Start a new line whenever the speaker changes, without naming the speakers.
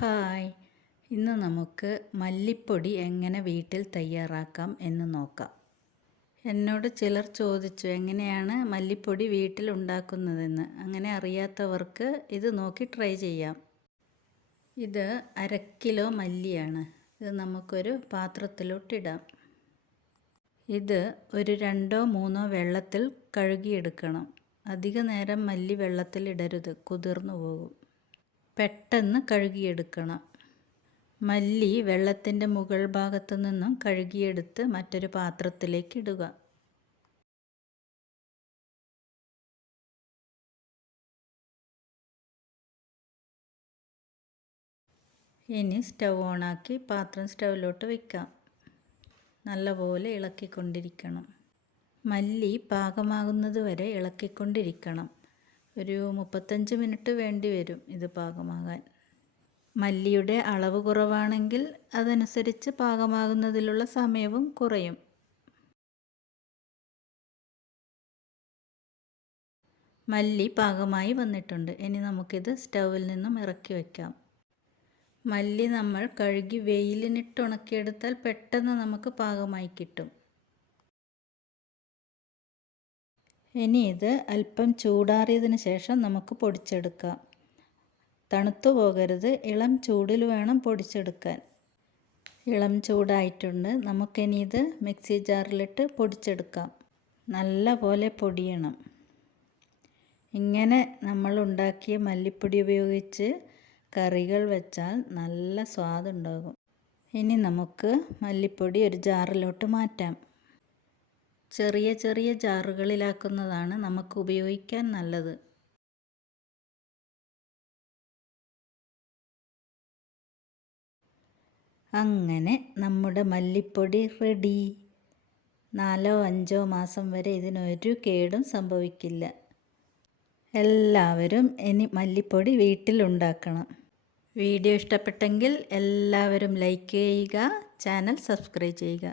Hi. ഇന്ന് നമുക്ക് മല്ലിപ്പൊടി എങ്ങനെ വീട്ടിൽ തയ്യാറാക്കാം എന്ന് നോക്കാം. എന്നോട് ചിലർ ചോദിച്ചു എങ്ങനെയാണ് മല്ലിപ്പൊടി വീട്ടിൽ ഉണ്ടാക്കുന്നതെന്ന്? അങ്ങനെ അറിയാത്തവർക്ക് ഇത് നോക്കി ട്രൈ ചെയ്യാം. ഇത് അര കിലോ മല്ലിയാണ്. ഇത് നമുക്കൊരു പാത്രത്തിലോട്ടിടാം. ഇത് ഒരു രണ്ടോ മൂന്നോ വെള്ളത്തിൽ കഴുകിയെടുക്കണം. അധിക നേരം മല്ലി വെള്ളത്തിൽ ഇടരുത് കുതിർന്നു പോകും. പെട്ടെന്ന് കഴുകിയെടുക്കണം. മല്ലി വെള്ളത്തിന്റെ മുകൾ ഭാഗത്തു നിന്നും കഴുകിയെടുത്ത് മറ്റൊരു പാത്രത്തിലേക്ക് ഇടുക. ഇനി സ്റ്റൗ ഓണാക്കി പാത്രം സ്റ്റൗവിലോട്ട് വയ്ക്കാം നല്ലപോലെ ഇളക്കിക്കൊണ്ടിരിക്കണം. മല്ലി പാകമാകുന്നത് വരെ ഇളക്കിക്കൊണ്ടിരിക്കണം. ഒരു മുപ്പത്തഞ്ച് മിനിറ്റ് വേണ്ടി വരും ഇത് പാകമാകാൻ. മല്ലിയുടെ അളവ് കുറവാണെങ്കിൽ അതനുസരിച്ച് പാകമാകുന്നതിലുള്ള സമയവും കുറയും. മല്ലി പാകമായി വന്നിട്ടുണ്ട്. ഇനി നമുക്കിത് സ്റ്റൗവിൽ നിന്നും ഇറക്കി വയ്ക്കാം മല്ലി നമ്മൾ കഴുകി വെയിലിനിട്ട് ഉണക്കിയെടുത്താൽ പെട്ടെന്ന് നമുക്ക് പാകമായി കിട്ടും. ഇനി ഇത് അല്പം ചൂടാറിയതിന് ശേഷം നമുക്ക് പൊടിച്ചെടുക്കാം. തണുത്തു പോകരുത്. ഇളം ചൂടിൽ വേണം പൊടിച്ചെടുക്കാൻ. ഇളം ചൂടായിട്ടുണ്ട്. നമുക്കിനി ഇത് മിക്സി ജാറിലിട്ട് പൊടിച്ചെടുക്കാം. നല്ല പോലെ പൊടിയണം. ഇങ്ങനെ നമ്മൾ ഉണ്ടാക്കിയ മല്ലിപ്പൊടി ഉപയോഗിച്ച് കറികൾ വെച്ചാൽ നല്ല സ്വാദുണ്ടാകും ഇനി നമുക്ക് മല്ലിപ്പൊടി ഒരു ജാറിലോട്ട് മാറ്റാം. ചെറിയ ചെറിയ ജാറുകളിലാക്കുന്നതാണ് നമുക്ക് ഉപയോഗിക്കാൻ നല്ലത്. അങ്ങനെ നമ്മുടെ മല്ലിപ്പൊടി റെഡി നാലോ അഞ്ചോ മാസം വരെ ഇതിനൊരു കേടും സംഭവിക്കില്ല. എല്ലാവരും ഇനി മല്ലിപ്പൊടി വീട്ടിലുണ്ടാക്കണം വീഡിയോ ഇഷ്ടപ്പെട്ടെങ്കിൽ എല്ലാവരും ലൈക്ക് ചെയ്യുക ചാനൽ സബ്സ്ക്രൈബ് ചെയ്യുക.